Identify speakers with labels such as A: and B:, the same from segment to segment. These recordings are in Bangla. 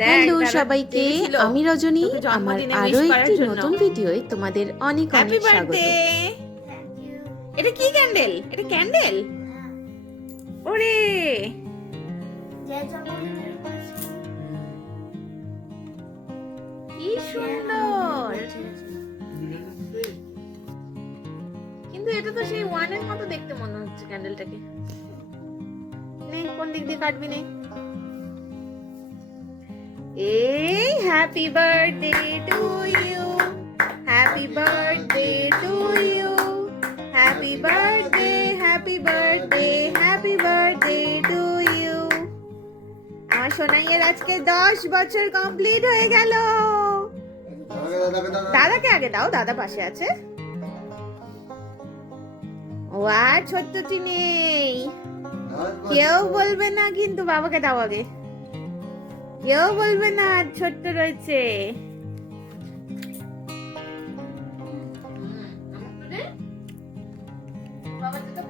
A: হ্যালো সবাইকে আমি রজনী আমার
B: আরও
A: একটি নতুন ভিডিওয়ে তোমাদের অনেক অনেক স্বাগত।
B: এটা কি ক্যান্ডেল এটা ক্যান্ডেল ওরে! কি সুন্দর! কিন্তু এটা তো সেই ওয়ানের মতো দেখতে মনে হচ্ছে ক্যান্ডেলটাকে নে কোন দিক দিয়ে কাটবি নে? এই happy birthday to you happy birthday to you happy birthday happy birthday happy birthday to you আমার সোনাইয়ের আজকে দশ বছর কমপ্লিট হয়ে গেল। দাদাকে আগে দাও দাদা পাশে আছে। ও আর ছোট্টটি নেই কেউ বলবে না কিন্তু বাবাকে দাও আগে। কেউ বলবে না আর ছোট্ট রয়েছে।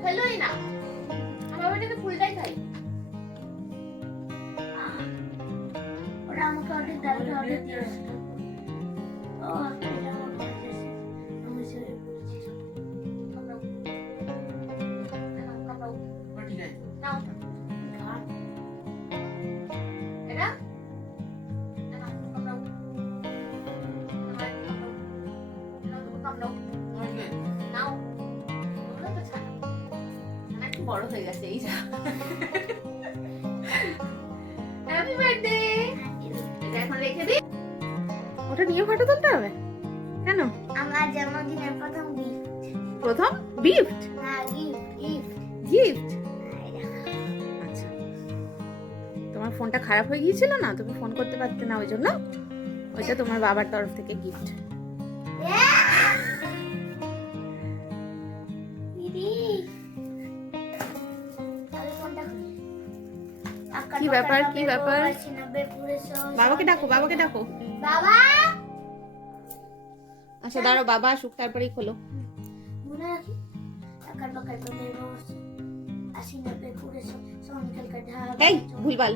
B: খেলোই না। বাবাটা তো ফুলটাই খাই।
C: ওরা আমাকে অর্ডার দাদা অর্ডার দিয়েছিল গিফট
B: আচ্ছা। তোমার ফোনটা খারাপ হয়ে গিয়েছিল না? তুমি ফোন করতে পারতে না ওই জন্য? ওইটা তোমার বাবার তরফ থেকে গিফট কি ব্যাপার, কি ব্যাপার? বাবাকে ডাকো বাবাকে ডাকো।
C: বাবা!
B: আচ্ছা দাঁড়াও বাবা আসুক তারপরেই খোলো।
C: মনে রাখি
B: এই ভুলভাল।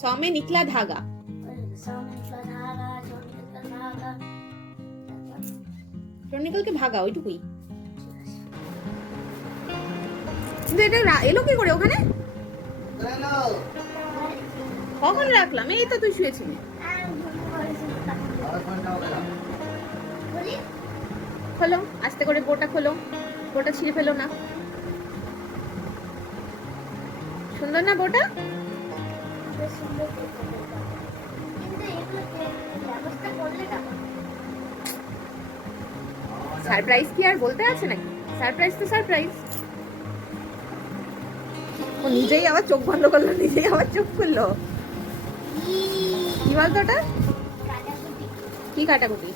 B: সমে নিকলা ধাগা। টনিকলকে ভাগা ওইটুকুই। কিন্তু এটা এলো কি করে ওখানে? কখন রাখলাম? এই তো তুই শুয়েছিলি। খোলো আস্তে করে বোটা খোলো। বোটা ছিঁড়ে ফেলো না। সুন্দর না বোটা? সারপ্রাইজ কি আর বলতে আছে নাকি? সারপ্রাইজ তো সারপ্রাইজ। ও নিজেই আবার চোখ বন্ধ করল নিজেই আবার চোখ খুললো। কি বলতো ওটা? কি কাটাকুটি।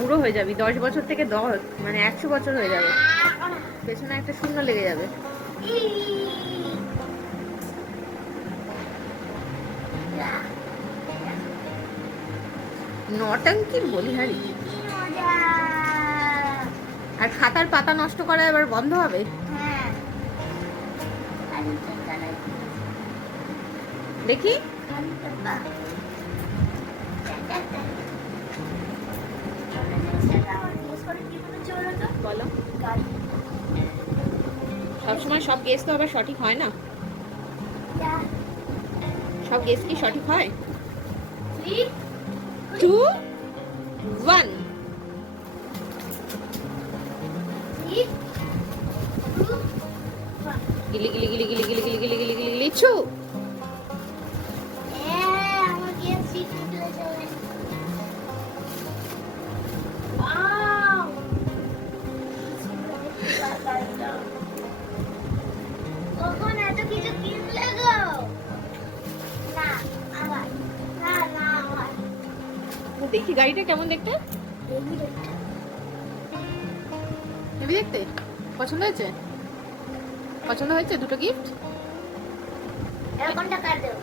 B: বুড়ো হয়ে যাবি, দশ বছর থেকে দশ মানে একশো বছর হয়ে যাবে। পেছনে একটা শূন্য লেগে যাবে। নটাঙ্কির বলি, হারি? আর খাতার পাতা নষ্ট করা এবার বন্ধ হবে? দেখি।
C: করে কি মনে বলো তো?
B: বলো
C: গাড়ি।
B: সবসময় সব গেস তো আবার সঠিক হয় না সব গেস কি সঠিক হয় টু ওয়ান. গিলি গিলি গিলি গিলি গিলি গিলি গিলি গিলি গিলি গিলি ছু কেমন দেখতে। হেবি দেখতে? পছন্দ হয়েছে? পছন্দ হয়েছে দুটো গিফট
C: এরকমটা কার দেবো?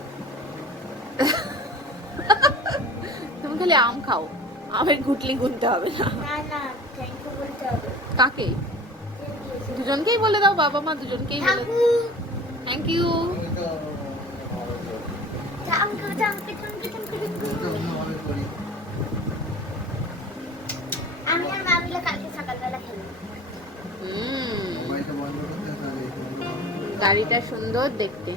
B: তুমি খালি আম খাও। আমের গুটলি গুনতে হবে না।
C: না, না, thank you বলতে হবে।
B: কাকে? দুজনকেই বলে দাও বাবা মা দুজনকেই বলে থ্যাংক ইউ
C: চামকে চামকে চামকে চামকে চামকে আমি আর মা মিলে কালকে সকালবেলা খেলব
B: হুম গাড়িটা সুন্দর দেখতে।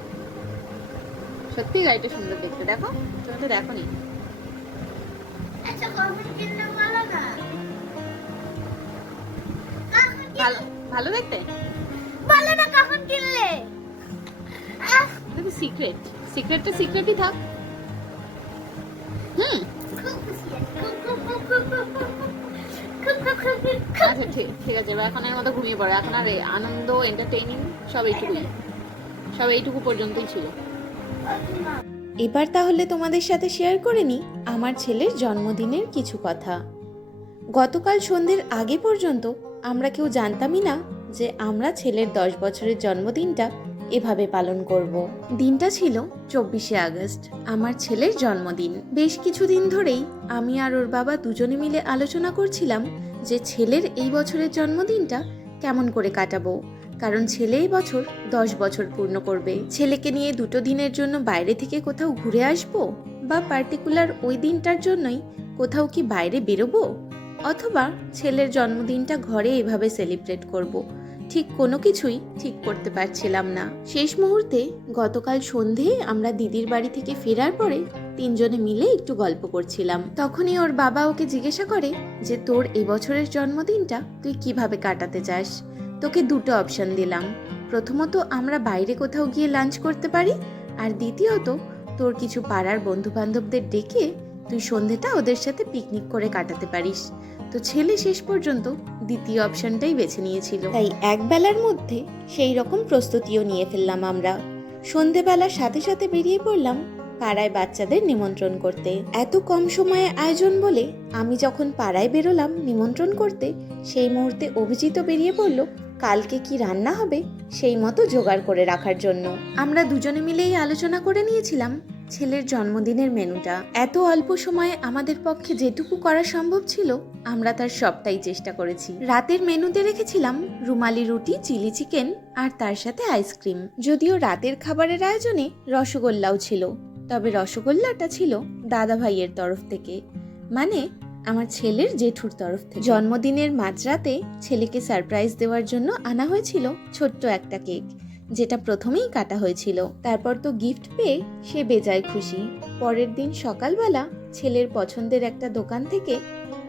B: সত্যি গাড়িটা সুন্দর দেখতে। দেখো তুমি তো দেখো নি?
C: আচ্ছা
B: ভালো ভালো দেখতে?
C: বলো না কখন কিনলে?
B: সিক্রেট সিক্রেটটা সিক্রেটই থাক। হুম। আচ্ছা ঠিক আছে, এবার এখন এর মতো ঘুমিয়ে পড়ো। এখন আর আনন্দ এন্টারটেইনিং সব এইটুকুই। সব এইটুকু পর্যন্তই ছিল।
A: এবার তাহলে তোমাদের সাথে শেয়ার করে নিই আমার ছেলের জন্মদিনের কিছু কথা। গতকাল সন্ধ্যের আগে পর্যন্ত আমরা কেউ জানতামই না যে আমরা ছেলের দশ বছরের জন্মদিনটা এভাবে পালন করব। দিনটা ছিল চব্বিশে আগস্ট, আমার ছেলের জন্মদিন। বেশ কিছুদিন ধরেই আমি আর ওর বাবা দুজনে মিলে আলোচনা করছিলাম যে ছেলের এই বছরের জন্মদিনটা কেমন করে কাটাবো। কারণ ছেলে এই বছর দশ বছর পূর্ণ করবে। ছেলেকে নিয়ে দুটো দিনের জন্য বাইরে থেকে কোথাও ঘুরে আসব? বা পার্টিকুলার ওই দিনটার জন্যই কোথাও কি বাইরে বেরোবো? অথবা ছেলের জন্মদিনটা ঘরে এভাবে সেলিব্রেট করব। ঠিক কোনো কিছুই ঠিক করতে পারছিলাম না। শেষ মুহূর্তে গতকাল সন্ধে আমরা দিদির বাড়ি থেকে ফেরার পরে তিনজনে মিলে একটু গল্প করছিলাম। তখনই ওর বাবা ওকে জিজ্ঞাসা করে যে, তোর এবছরের জন্মদিনটা তুই কীভাবে কাটাতে চাস? তোকে দুটো অপশন দিলাম। প্রথমত, আমরা বাইরে কোথাও গিয়ে লাঞ্চ করতে পারি, আর দ্বিতীয়ত, তোর কিছু পাড়ার বন্ধু বান্ধবদের ডেকে তুই সন্ধেটা ওদের সাথে পিকনিক করে কাটাতে পারিস। তো ছেলে শেষ পর্যন্ত দ্বিতীয় অপশনটাই বেছে নিয়েছিল। তাই এক বেলার মধ্যে সেই রকম প্রস্তুতিও নিয়ে ফেললাম আমরা। সন্ধেবেলার সাথে সাথে বেরিয়ে পড়লাম পাড়ায় বাচ্চাদের নিমন্ত্রণ করতে। এত কম সময়ে আয়োজন বলে আমি যখন পাড়ায় বেরোলাম নিমন্ত্রণ করতে, সেই মুহূর্তে অভিজিৎ বেরিয়ে পড়ল, কালকে কি রান্না হবে? সেই মতো জোগাড় করে রাখার জন্য। আমরা দুজনে মিলেই আলোচনা করে নিয়েছিলাম ছেলের জন্মদিনের মেনুটা। এত অল্প সময়ে আমাদের পক্ষে যেটুকু করা সম্ভব ছিল, আমরা তার সবটাই চেষ্টা করেছি। রাতের মেনুতে রেখেছিলাম রুমালি রুটি, চিলি চিকেন আর তার সাথে আইসক্রিম। যদিও রাতের খাবারের আয়োজনে রসগোল্লাও ছিল। তবে রসগোল্লাটা ছিল দাদা ভাইয়ের তরফ থেকে। মানে আমার ছেলের জেঠুর তরফ থেকে। জন্মদিনের মাঝরাতে ছেলেকে সারপ্রাইজ দেওয়ার জন্য আনা হয়েছিল ছোট্ট একটা কেক। যেটা প্রথমেই কাটা হয়েছিল। তারপর তো গিফট পেয়ে সে বেজায় খুশি। পরের দিন সকালবেলা ছেলের পছন্দের একটা দোকান থেকে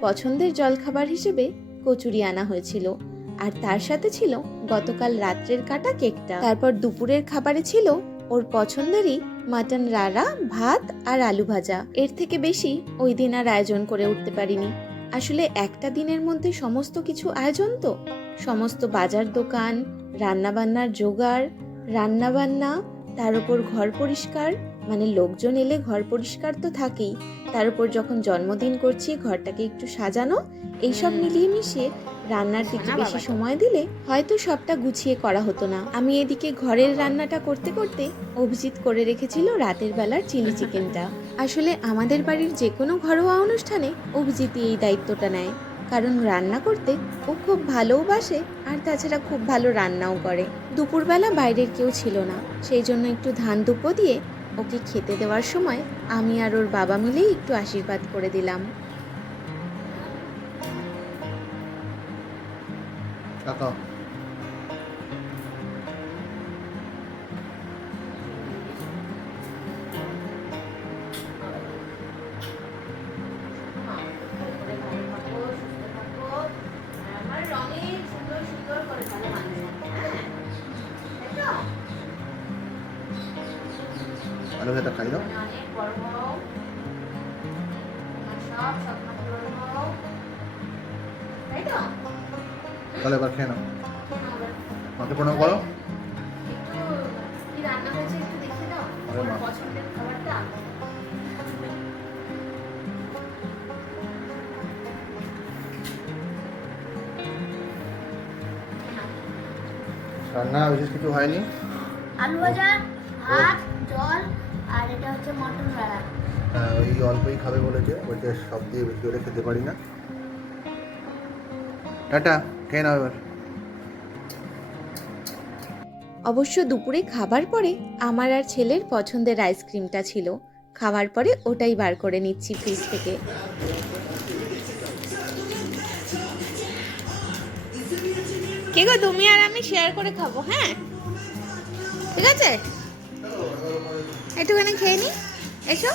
A: পছন্দের জলখাবার হিসেবে কচুরি আনা হয়েছিল। আর তার সাথে ছিল গতকাল রাত্রের কাটা কেকটা। তারপর দুপুরের খাবারে ছিল ওর পছন্দেরই মাটন রাড়া, ভাত আর আলু ভাজা। এর থেকে বেশি ওই দিন আর আয়োজন করে উঠতে পারিনি। আসলে একটা দিনের মধ্যে সমস্ত কিছু আয়োজন তো? সমস্ত বাজার দোকান রান্নাবান্নার জোগাড় রান্নাবান্না তার উপর ঘর পরিষ্কার মানে লোকজন এলে ঘর পরিষ্কার তো থাকেই। তার উপর যখন জন্মদিন করছি ঘরটাকে একটু সাজানো এইসব। মিলিয়ে মিশিয়ে রান্নার দিকে বেশি সময় দিলে হয়তো সবটা গুছিয়ে করা হতো না। আমি এদিকে ঘরের রান্নাটা করতে করতে অভিজিৎ করে রেখেছিল রাতের বেলার চিলি চিকেনটা। আসলে আমাদের বাড়ির যে কোনো ঘরোয়া অনুষ্ঠানে অভিজিৎই এই দায়িত্বটা নেয়। কারণ রান্না করতে ও খুব ভালোবাসে আর তাছাড়া খুব ভালো রান্নাও করে। দুপুরবেলা বাইরের কেউ ছিল না। সেই জন্য একটু ধান দুপো দিয়ে ওকে খেতে দেওয়ার সময় আমি আর ওর বাবা মিলেই একটু আশীর্বাদ করে দিলাম।
D: কাকা তাহলে এবার খেয়ে নাও। মাকে প্রণাম করো। রান্না বিশেষ কিছু হয়নি?
C: আলু ভাজা ভাত জল আর এটা হচ্ছে মটন রাড়া
D: আহ, ওই অল্পই খাবে বলেছে বলছে সব দিয়ে বেশি করে খেতে পারি না। টাটা। খেয়ে নাও এবার?
A: অবশ্য দুপুরে খাবার পরে আমার আর ছেলের পছন্দের আইসক্রিমটা ছিল। খাওয়ার পরে ওটাই বার করে নিচ্ছি ফ্রিজ থেকে।
B: কে গো তুমি আর আমি শেয়ার করে খাব হ্যাঁ? ঠিক আছে? একটুখানি খেয়ে নি। এসো।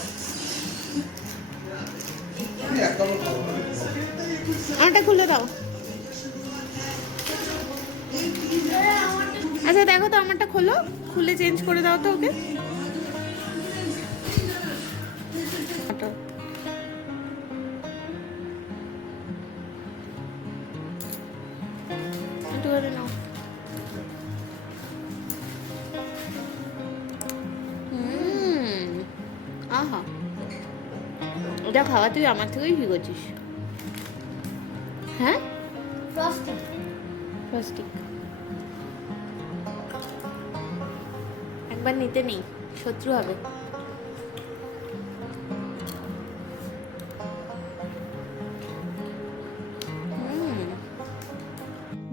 B: আমারটা খুলে দাও। আচ্ছা দেখো তো আমারটা খোলো। খুলে চেঞ্জ করে দাও তো ওকে। নাও। হুম আহা। ওটা খাওয়া তুই আমার থেকেই ভিগোছিস হ্যাঁ?
C: ফ্রস্টিং
B: প্লাস্টিক একবার নিতে নেই, শত্রু হবে।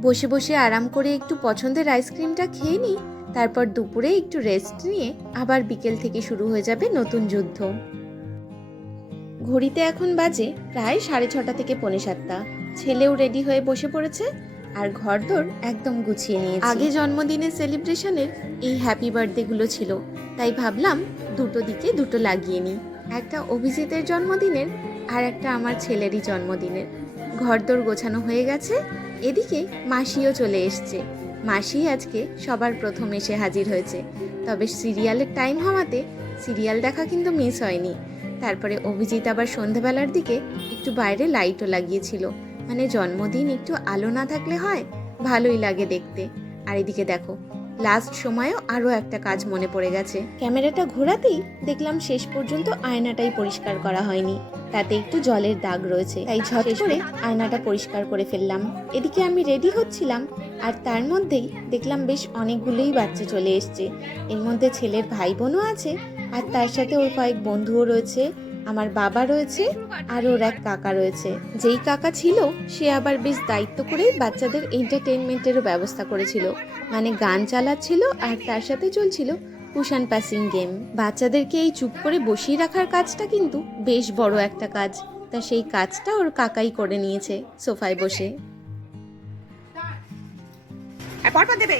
A: বসে বসে আরাম করে একটু পছন্দের আইসক্রিমটা খেয়ে নিই তারপর দুপুরে একটু রেস্ট নিয়ে আবার বিকেল থেকে শুরু হয়ে যাবে নতুন যুদ্ধ। ঘড়িতে এখন বাজে প্রায় সাড়ে ছটা থেকে পৌনে সাতটা। ছেলেও রেডি হয়ে বসে পড়েছে আর ঘরদোর একদম গুছিয়ে নিয়েছে। আগে জন্মদিনের সেলিব্রেশনের এই হ্যাপি বার্থডেগুলো ছিল, তাই ভাবলাম দুটো দিকে দুটো লাগিয়ে নিই। একটা অভিজিতের জন্মদিনের আর একটা আমার ছেলেরই জন্মদিনের। ঘরদোর গোছানো হয়ে গেছে, এদিকে মাসিও চলে এসছে। মাসি আজকে সবার প্রথম এসে হাজির হয়েছে। তবে সিরিয়ালের টাইম হওয়াতে সিরিয়াল দেখা কিন্তু মিস হয়নি। তারপরে অভিজিৎ আবার সন্ধেবেলার দিকে একটু বাইরে লাইটও লাগিয়েছিল। মানে জন্মদিন একটু আলো না থাকলে হয়? ভালোই লাগে দেখতে। আর এদিকে দেখো লাস্ট সময়েও আরও একটা কাজ মনে পড়ে গেছে। ক্যামেরাটা ঘোরাতেই দেখলাম শেষ পর্যন্ত আয়নাটাই পরিষ্কার করা হয়নি। তাতে একটু জলের দাগ রয়েছে। তাই ঝট করে আয়নাটা পরিষ্কার করে ফেললাম। এদিকে আমি রেডি হচ্ছিলাম আর তার মধ্যেই দেখলাম বেশ অনেকগুলোই বাচ্চা চলে এসছে। এর মধ্যে ছেলের ভাই বোনও আছে আর তার সাথে ওর কয়েক বন্ধুও রয়েছে। আমার বাবা রয়েছে আর ওর এক কাকা রয়েছে। যেই কাকা ছিল সে আবার বেশ দায়িত্ব করে বাচ্চাদের এন্টারটেনমেন্টেরও ব্যবস্থা করেছিল। মানে গান চালাচ্ছিল আর তার সাথে চলছিল কুশান পাসিং গেম বাচ্চাদেরকে এই চুপ করে বসিয়ে রাখার কাজটা কিন্তু বেশ বড় একটা কাজ। তা সেই কাজটা ওর কাকাই করে নিয়েছে সোফায় বসে।
B: পরপর দেবে।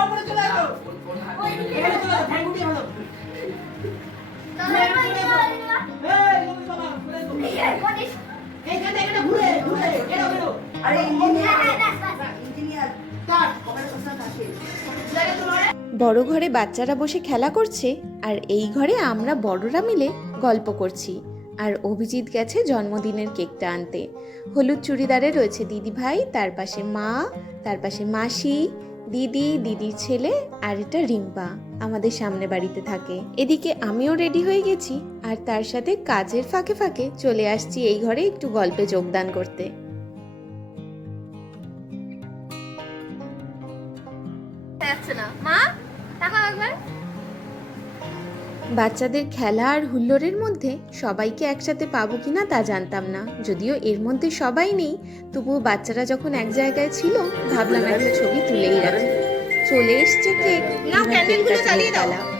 A: বড় ঘরে বাচ্চারা বসে খেলা করছে, আর এই ঘরে আমরা বড়রা মিলে গল্প করছি। আর অভিজিৎ গেছে জন্মদিনের কেকটা আনতে। হলুদ চুড়িদারে রয়েছে দিদি ভাই তার পাশে মা, তার পাশে মাসি দিদি, দিদির ছেলে আর এটা রিম্পা আমাদের সামনে বাড়িতে থাকে। এদিকে আমিও রেডি হয়ে গেছি আর তার সাথে কাজের ফাঁকে ফাঁকে চলে আসছি এই ঘরে একটু গল্পে যোগদান করতে।
C: একবার।
A: বাচ্চাদের খেলা আর হুল্লোড়ের মধ্যে সবাইকে একসাথে পাবো কিনা তা জানতাম না। যদিও এর মধ্যে সবাই নেই তবুও বাচ্চারা যখন এক জায়গায় ছিল ভাবলাম একটা ছবি তুলেই রাখি। চলে এসছে কেক
B: নাও,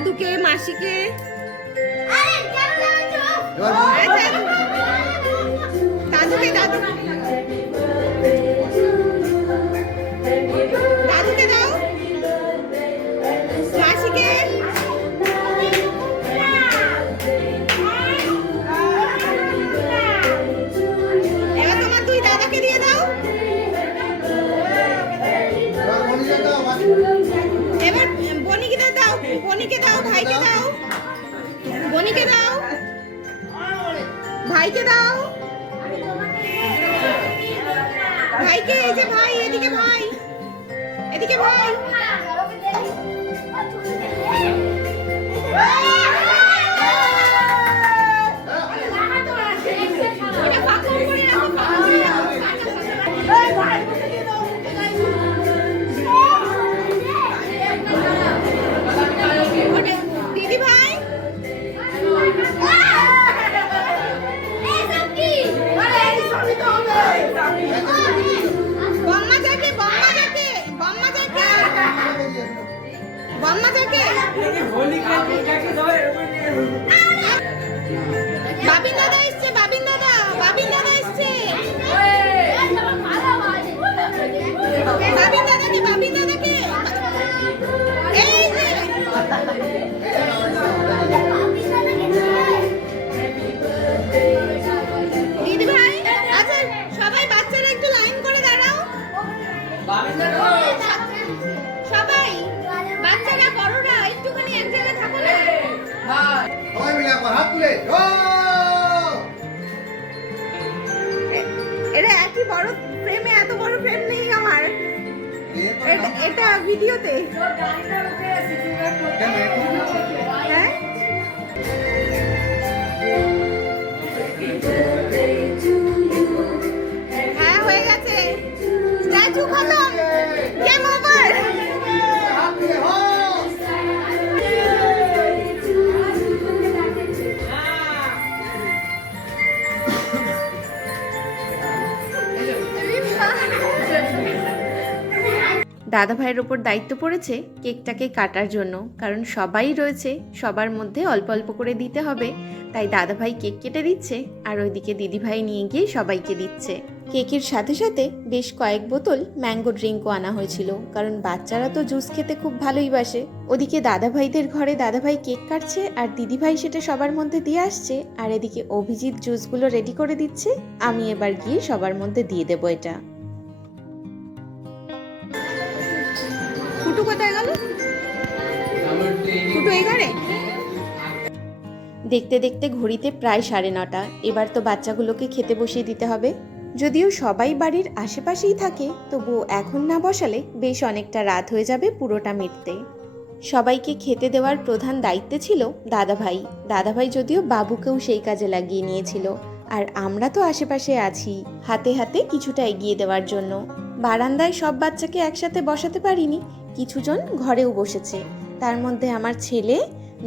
B: দাদুকে মাসিকে।
C: আরে
B: দাও ভাইকে দাও। বনিকে দাও। ভাইকে দাও। ভাইকে এই যে ভাই এদিকে ভাই। এদিকে ভাই। বাবিন দাদা এটা একই বড় ফ্রেমে এত বড় ফ্রেম নেই আমার। এটা- এটা ভিডিওতে। হ্যাঁ? হ্যাঁ হয়ে গেছে। স্ট্যাচু খতম।
A: দাদা ভাইয়ের ওপর দায়িত্ব পড়েছে কেকটাকে কাটার জন্য। কারণ সবাই রয়েছে, সবার মধ্যে অল্প অল্প করে দিতে হবে। তাই দাদা ভাই কেক কেটে দিচ্ছে আর ওইদিকে দিদি ভাই নিয়ে গিয়ে সবাইকে দিচ্ছে। কেকের সাথে সাথে বেশ কয়েক বোতল ম্যাঙ্গো ড্রিঙ্কও আনা হয়েছিল। কারণ বাচ্চারা তো জুস খেতে খুব ভালোই বাসে। ওদিকে দাদা ভাইদের ঘরে দাদা ভাই কেক কাটছে আর দিদি ভাই সেটা সবার মধ্যে দিয়ে আসছে। আর এদিকে অভিজিৎ জুসগুলো রেডি করে দিচ্ছে। আমি এবার গিয়ে সবার মধ্যে দিয়ে দেবো এটা।
B: ফুটু কোথায় গেল? ফুটু
A: দেখতে দেখতে ঘড়িতে প্রায় সাড়ে নটা। এবার তো বাচ্চাগুলোকে খেতে বসিয়ে দিতে হবে। যদিও সবাই বাড়ির আশেপাশেই থাকে, তবুও এখন না বসালে বেশ অনেকটা রাত হয়ে যাবে পুরোটা মিটতে। সবাইকে খেতে দেওয়ার প্রধান দায়িত্বে ছিল দাদাভাই। দাদাভাই যদিও বাবুকেও সেই কাজে লাগিয়ে নিয়েছিল। আর আমরা তো আশেপাশে আছি, হাতে হাতে কিছুটা এগিয়ে দেওয়ার জন্য। বারান্দায় সব বাচ্চাকে একসাথে বসাতে পারিনি। কিছুজন ঘরেও বসেছে। তার মধ্যে আমার ছেলে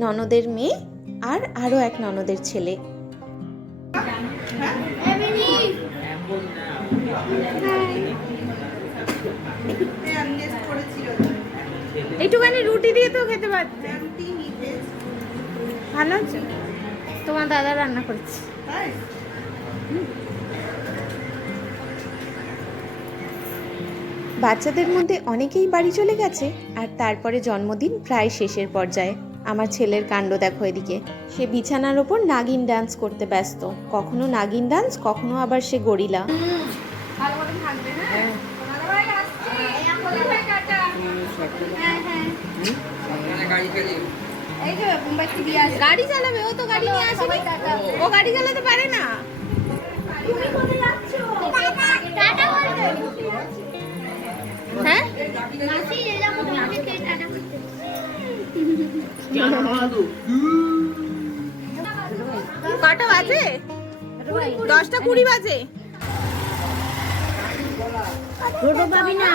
A: ননদের মেয়ে আর আরও এক ননদের ছেলে।
B: একটুখানি রুটি দিয়ে তো খেতে পারতে। ভালো আছে? তোমার দাদা রান্না করছে।
A: বাচ্চাদের মধ্যে অনেকেই বাড়ি চলে গেছে আর তারপরে জন্মদিন প্রায় শেষের পর্যায়ে। আমার ছেলের কাণ্ড দেখো এদিকে। সে বিছানার ওপর নাগিন ডান্স করতে ব্যস্ত। কখনো নাগিন ডান্স কখনো আবার সে গরিলা।
B: গাড়ি চালাবে ও তো গাড়ি নিয়ে আসেনি। ও গাড়ি চালাতে পারে না।
C: টাটা বলতে
B: কটা বাজে? দশটা কুড়ি বাজে।
C: টোটো পাবি না।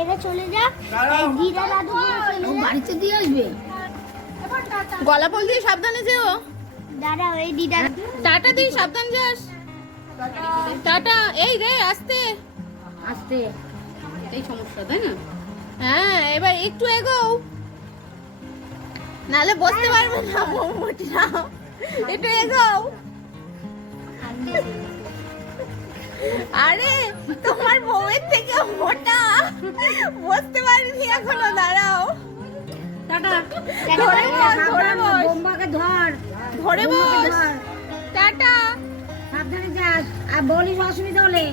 C: এরা চলে যাক বাড়িতে দিয়ে আসবে।
B: গলা পল দিয়ে সাবধানে যেও।
C: দাদা ওই দিদা।
B: টাটা দিয়ে সাবধান যাস। টাটা। এই রে আসতে।
C: আসতে।
B: এই সমস্যা তাই না? হ্যাঁ এবার একটু এগোও। নালে বসতে পারবে না মোমোটা একটু এগোও। আরে তোমার বউয়ের থেকে মোটা। বসতে পারিনি এখনও দাঁড়াও।
C: টাটা।
B: ধরে বস ধরে বস।
C: ধর।
B: ধরে বস। টাটা।
C: সাবধানে যাস। আর বলিস অসুবিধা হলে।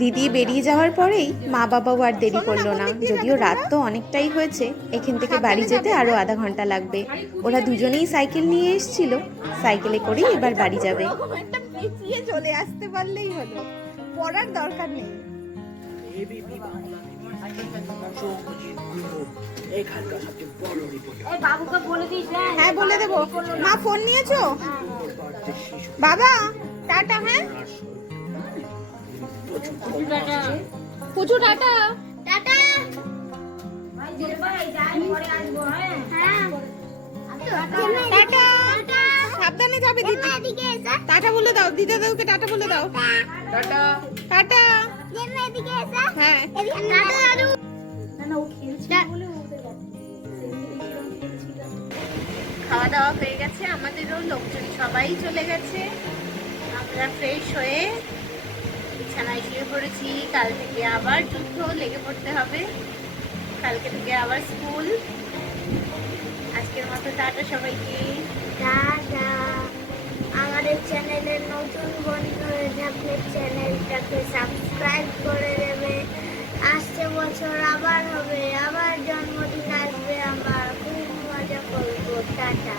A: দিদি বেরিয়ে যাওয়ার পরেই মা বাবাও আর দেরি করল না। যদিও রাত তো অনেকটাই হয়েছে, এখান থেকে বাড়ি যেতে আরও আধা ঘণ্টা লাগবে। ওরা দুজনেই সাইকেল নিয়ে এসেছিল, সাইকেলে করেই এবার বাড়ি যাবে।
B: চলে আসতে পারলেই হলো পড়ার দরকার নেই
C: হ্যাঁ
B: বলে দেবো। মা, ফোন নিয়েছো? বাবা, টাটা হ্যাঁ? পুচু টাটা
C: টাটা ভাই যাই পরে আসব হ্যাঁ হ্যাঁ
B: টাটা সাবধানে যাবে দিদি টাটা বলে দাও। দিদা দেউকে টাটা। বলে দাও টাটা হ্যাঁ।
C: টাটা দাদু।
B: খাওয়া দাওয়া হয়ে গেছে আমাদেরও লোকজন সবাই চলে গেছে। আমরা ফ্রেশ হয়ে বিছানায় শুয়ে পড়েছি। কাল থেকে আবার যুদ্ধ লেগে পড়তে হবে। কালকে থেকে আবার স্কুল। আজকের মতো টাটা সবাইকে।
C: আমাদের চ্যানেলের নতুন বন্ধু হয়ে থাকলে চ্যানেলটাকে সাবস্ক্রাইব করে দেবে। আসছে বছর, আবার হবে। আবার জন্মদিন আসবে। আমার খুব মজা করব। টাটা।